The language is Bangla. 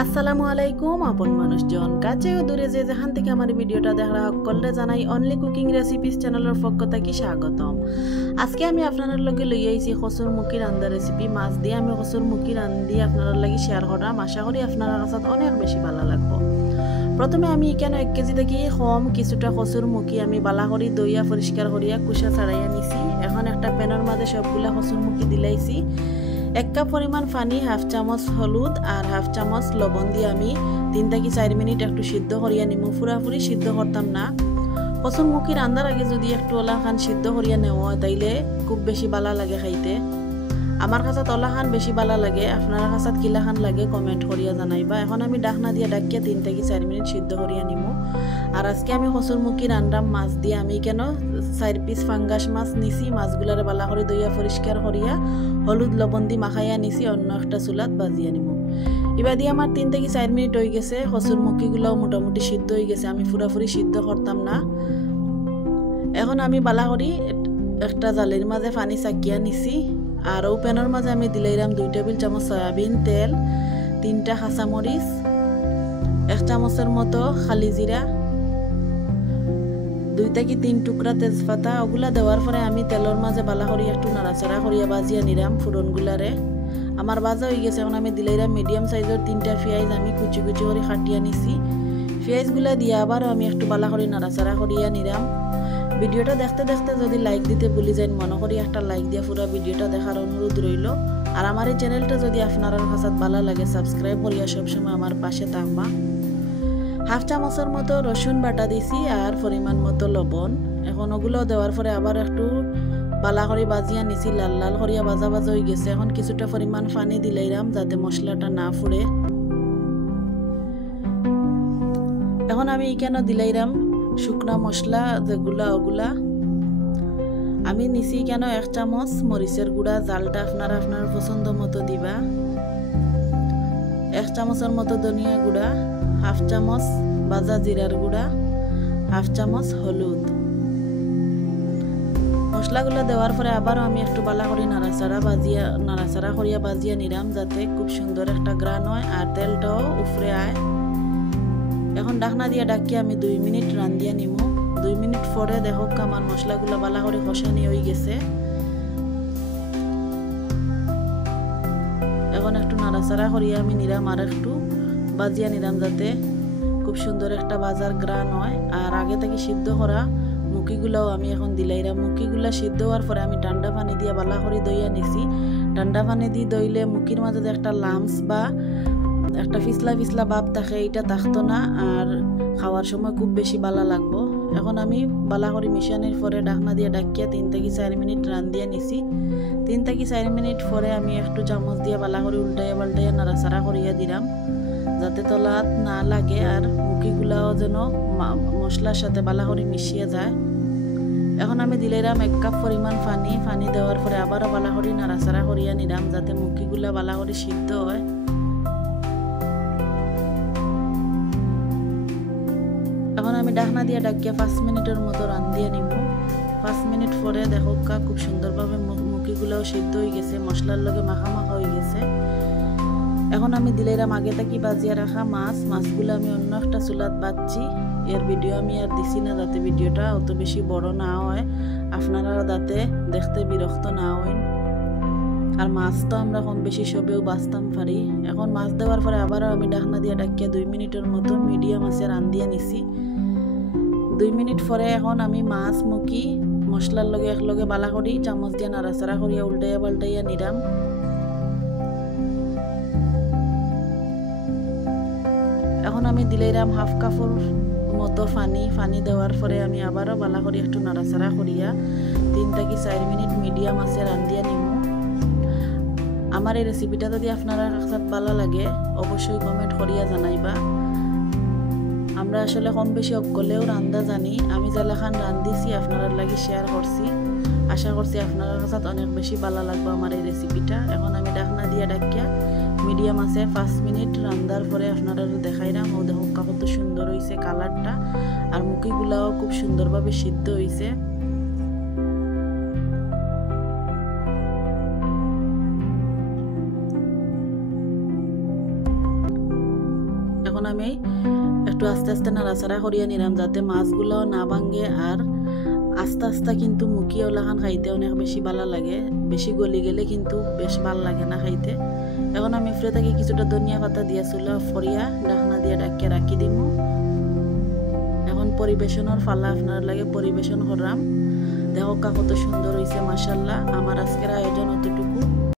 আসসালামু আলাইকুম আপন মানুষজন কাছে ও দূরে যে যেখান থেকে আমার ভিডিওটা দেখা সকলরে জানাই অনলি কুকিং রেসিপিস চ্যানেলের পক্ষ থেকে স্বাগতম। আজকে আমি আপনাদের লগে লই আইছি কসুর মুখি রান্না রেসিপি। মাছ দিয়ে আমি কসুর মুখি রান্ধি আপনাদের লাগি শেয়ার করাম। আশা করি আপনার কাছে অনেক বেশি ভালো লাগবে। প্রথমে আমি এখানে 1 কেজি থেকে কম কিছুটা কসুর মুখি আমি বালা করি দইয়া পরিষ্কার করিয়া কুসা ছাড়াইয়া নিছি। এখন একটা প্যানের মাঝে সবগুলা কসুর মুখি দিলাইছি। 1 কাপ পরিমাণ পানি, হাফ চামচ হলুদ আর হাফ চামচ লবণ দিয়ে আমি 3 থেকে 4 মিনিট একটু সিদ্ধ করিয়া নিমু। পুরাপুরি সিদ্ধ করতাম না। কসুর মুখি রান্নার আগে যদি একটু ওলাখান সিদ্ধ করিয়া নেওয়া তাইলে খুব বেশি ভালো লাগে খাইতে। আমার কাছে ওলাখান বেশি ভালো লাগে, আপনার কাছে কিলাখান লাগে কমেন্ট করিয়া জানাইবা। এখন আমি ডাকনা দিয়ে ডাকিয়া 3 থেকে 4 মিনিট সিদ্ধ করিয়া নিমু। আর আজকে আমি কসুর মুখি রান্নাম মাছ দিয়ে। আমি কেন 4 পিস ফাঙ্গাস মাছ নিছি। মাছগুলারে বালা করে দইয়া পরিষ্কার করিয়া হলুদ লবণ দিয়ে মাখাইয়া নিছি, অন্য একটা চুলাত বাজিয়া নিমু। এবার দিয়ে আমার 3 থেকে 4 মিনিট হয়ে গেছে। কসুর মুখিগুলোও মোটামুটি সিদ্ধ হয়ে গেছে, আমি পুরাপুরি সিদ্ধ করতাম না। এখন আমি বালা করি একটা জালের মাঝে পানি চাকিয়া নিছি। আর ও প্যানের মাঝে আমি দিলাইরাম 2 টেবিল চামচ সয়াবিন তেল, 3টা কাঁচামরিচ, 1 চামচের মতো খালি জিরা, 2 থেকে 3 টুকরা তেজপাতা। ওগুলা দেওয়ার পরে আমি তেলের মাঝে বালা করি একটু নাড়াচাড়া করিয়া বাজিয়া নিলাম ফুরনগুলারে। আমার বাজা হয়ে গেছে। এখন আমি দিলাইরাম মিডিয়াম সাইজের 3টা পেঁয়াজ আমি কুচি কুচি করে কাটিয়া নিছি। পেঁয়াজগুলা দিয়ে আবার আমি একটু বালা করে নাড়াচাড়া করিয়া নিলাম। ভিডিওটা দেখতে দেখতে যদি লাইক দিতে ভুলে যান মনে করি একটা লাইক দিয়ে পুরো ভিডিওটা দেখার অনুরোধ রইল। আর আমার এই চ্যানেলটা যদি আপনার কাছে ভালো লাগে সাবস্ক্রাইব করিয়া সবসময় আমার পাশে থাকবা। হাফ চামচের মতো রসুন বাটা দিছি আর পরিমাণ মতো লবণ। এখন ওগুলো দেওয়ার পরে আবার একটু বালা করে বাজিয়া নিছি, লাল লাল করিয়া বাজা বাজা হয়ে গেছে। এখন কিছুটা পরিমাণ পানি দিলাইরাম যাতে মশলাটা না ফুড়ে। এখন আমি এখানে দিলাইরাম শুকনা মশলা যেগুলা ওগুলা আমি নিছি। কেন 1 চামচ মরিচের গুঁড়া, জালটা আপনারা আপনার পছন্দ মতো দিবা। 1 চামচের মতো ধনিয়া গুঁড়া, হাফ চামচ ভাজা জিরার গুঁড়া, হাফ চামচ হলুদ। মশলাগুলো দেওয়ার পরে আবারও আমি একটু বালা করে নাড়াচাড়া করিয়া বাজিয়া নিলাম যাতে খুব সুন্দর একটা গ্রান হয় আর তেলটাও উফরে আয়। এখন ডাকনা দিয়ে ডাকিয়ে আমি 2 মিনিট রান্ধিয়া নিমু। 2 মিনিট পরে দেখো আমার মশলাগুলো বালা করে কষানি হয়ে গেছে। এখন একটু নাড়াচাড়া করিয়া আমি নিলাম আর একটু বাজিয়া নিলাম যাতে খুব সুন্দর একটা বাজার গ্রান হয়। আর আগে থেকে সিদ্ধ করা মুখিগুলাও আমি এখন দিলাইরাম। মুখিগুলা সিদ্ধ হওয়ার পরে আমি ঠান্ডা পানি দিয়ে বালা করে দইয়া নিছি। ঠান্ডা পানি দিয়ে দইলে মুখির মাঝে যে একটা লামস বা একটা ফিসলা ফিসলা ভাব থাকে এটা থাকতো না আর খাওয়ার সময় খুব বেশি ভালো লাগবো। এখন আমি বালা করে মিশানোর পরে ডাকনা দিয়ে ডাকিয়া 3 থেকে 4 মিনিট রান্ধিয়া নিছি। 3 থেকে 4 মিনিট পরে আমি একটু চামচ দিয়ে বালা করে উল্টাইয়া পাল্টাইয়া নাড়াচাড়া করিয়া দিলাম যাতে তলাত না লাগে আর মুখিগুলাও যেন মশলার সাথে বালা করে মিশিয়ে যায়। এখন আমি দিলাইরাম 1 কাপ পরিমাণ পানি দেওয়ার পরে আবারও বালা করে নাড়াচাড়া করিয়া নিলাম যাতে মুখিগুলা বালা করে সিদ্ধ হয়। এখন আমি ডাকনা দিয়ে ডাকিয়া 5 মিনিটের মতো রান্ধিয়া নিব। 5 মিনিট পরে দেখো খুব সুন্দরভাবে মুখিগুলাও সিদ্ধ হয়ে গেছে, মশলার লগে মাখা মাখা হয়ে গেছে। এখন আমি দিলাইরাম আগে থেকে বাজিয়া রাখা মাছগুলো আমি অন্য একটা চুলাত বাজছি। এর ভিডিও আমি আর দিছি না যাতে ভিডিওটা অত বেশি বড় না হয়, আপনারা যাতে দেখতে বিরক্ত না হন। আর মাছ তো আমরা কম বেশি সবেও বাঁচতাম পারি। এখন মাছ দেওয়ার পরে আবারও আমি ডাকনা দিয়ে ডাকিয়া 2 মিনিটের মতো মিডিয়াম আছে রান্ধিয়া নিছি। 2 মিনিট পরে এখন আমি মাছ মুখি মশলার লগে একলগে বালা করি চামচ দিয়ে নাড়াচাড়া করিয়া উল্টাইয়া পাল্টাইয়া নিলাম। এখন আমি দিলাইরাম হাফ কাপের মতো পানি দেওয়ার পরে আমি আবারও বালা করি একটু নাড়াচাড়া করিয়া 3 থেকে 4 মিনিট মিডিয়াম আছে রান্ধিয়া নিমু। আমার এই রেসিপিটা যদি আপনারা কাছে ভালো লাগে অবশ্যই কমেন্ট করিয়া জানাইবা। আমরা আসলে কম বেশি অকলেও রান্না জানি। আমি যেলাখান রান্ধিছি আপনার লাগি শেয়ার করছি। আশা করছি আপনার কাছে অনেক বেশি ভালো লাগবে আমার এই রেসিপিটা। এখন আমি ডাকনা দিয়ে ডাকিয়া মিডিয়াম আছে 5 মিনিট রান্নার পরে আপনারা দেখাইলাম। ও দেখো কত সুন্দর হয়েছে কালারটা আর মুখিগুলাও খুব সুন্দরভাবে সিদ্ধ হয়েছে। এখন আমি একটু আস্তে আস্তে নাড়াচাড়া করিয়া নিলাম যাতে মাছগুলো না ভাঙে আর আস্তে আস্তে কিন্তু মুখি ওলাখান খাইতে অনেক বেশি ভালো লাগে বেশি গলি গেলে কিন্তু বেশ ভালো লাগে না খাইতে এখন আমি ফ্রে থেকে কিছুটা ধনিয়া পাতা দিয়া চুলা ফরিয়া ঢাকনা দিয়ে ডাকিয়ে রাখি দিব এখন পরিবেশনের ফালা আপনার লাগে পরিবেশন করাম দেখো কত সুন্দর হয়েছে মাশাআল্লাহ আমার আজকের আয়োজন অতটুকু